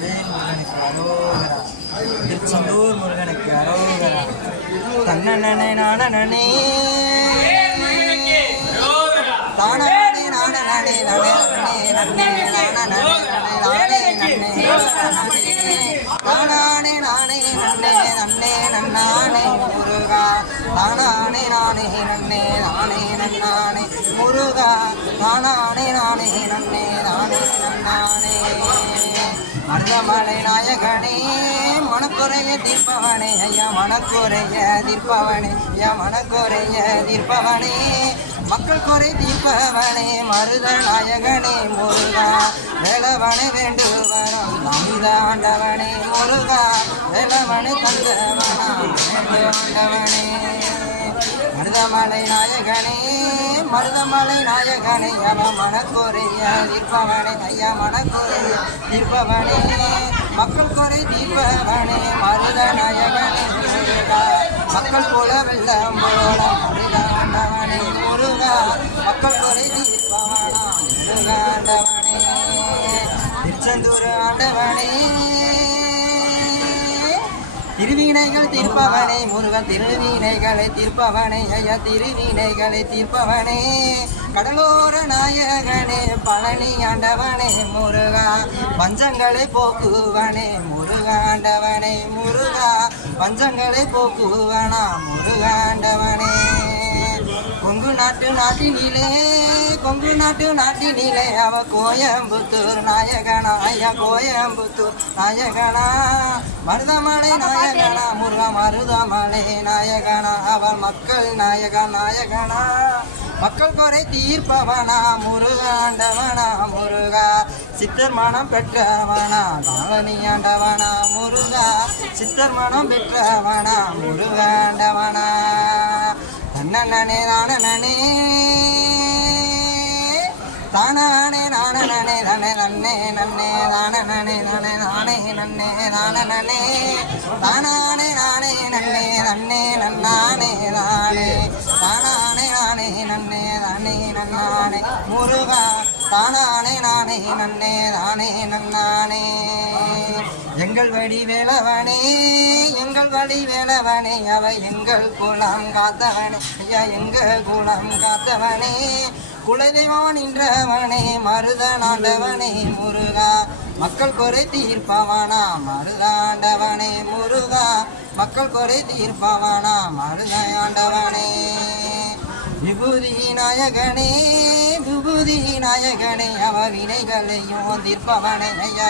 வெற்றிவேல் முருகனுக்கு அரோகரா. திருச்செந்தூர் முருகனுக்கு அரோகரா. தன்னனே நானனே தானே நானனே நானே நன்னே நானனே நானே நன்னே தானே நானே நன்னே நன்னே நன்னானே முருகா. தானே நானே நன்னே நானே நன்னானே முருகா. தானே நானே நன்னே நானே நன்னானே. மருதமலை நாயகனே மனக்குறைய தீர்ப்பவனே ஐயா மனக்குறைய தீர்ப்பவனே ஐயா மனக்குறைய தீர்ப்பவனே மக்கள் குறை தீர்ப்பவனே மருத நாயகனே முருகா. வேலவனை வேண்டுவனம் மனித ஆண்டவனே முருகா. வேலவனை தந்தவனா வேண்டுவனே மருதமலை நாயகனே மருதமலை நாயகனே அவ மனக்குறைய தீர்ப்பவனே ஐயா மனக்குறைய தீர்ப்பவனே மக்கள் குறை தீர்ப்பவனே மருத நாயகனே முருகா. மக்கள் போல வெள்ளம் போல முருகாண்டவனே முருகா. மக்கள் குறை தீர்ப்பவனா முருகாண்டவனே. திருச்செந்தூர் ஆண்டவனே திருவினைகள் தீர்ப்பவனே முருகன். திருவினைகளை தீர்ப்பவனே ஐயா திருவினைகளை தீர்ப்பவனே கடலோர நாயகனே பழனி ஆண்டவனே முருகா. பஞ்சங்களை போக்குவனே முருகாண்டவனே முருகா. பஞ்சங்களை போக்குவனா முருகாண்டவனே. கொங்கு நாட்டு நாட்டினிலே கொங்கு நாட்டு நாட்டினிலே அவ கோயம்புத்தூர் நாயகனா ஐயா கோயம்புத்தூர் நாயகனா. மருதமலை நாயகனா முருகா. மருதமலை நாயகனா அவள் மக்கள் நாயக நாயகனா. மக்கள் குறை தீர்ப்பவனா முருகாண்டவனா முருகா. சித்தர் மனம் பெற்றவனா தாவணி ஆண்டவனா முருகா. சித்தர் மனம் பெற்றவனா முருகாண்டவனா. தன்னனே நானனே தானே நானனே நனே நன்னே நன்னே தானனே நானே நானே நன்னே தானனே தானே நானே நன்னே நன்னே நன்னானே நானே தானே நானே நன்னே தானே நன்னானே முருகா. தானே நானே நன்னே தானே நன்னானே. எங்கள் வழி வேலவனே எங்கள் வழி வேலவனே அவ எங்கள் குலம் காத்தவனே ஐயா எங்கள் குலம் காத்தவனே. குலதெய்வம் நின்றவனே மருதனாண்டவனே முருகா. மக்கள் குறை தீர்ப்பவனா மருதாண்டவனே முருகா. மக்கள் குறை தீர்ப்பவனா மருதாண்டவனே. விபூதி நாயகனே விபூதி நாயகனே அவ வினைகளையும் தீர்ப்பவனே ஐயா.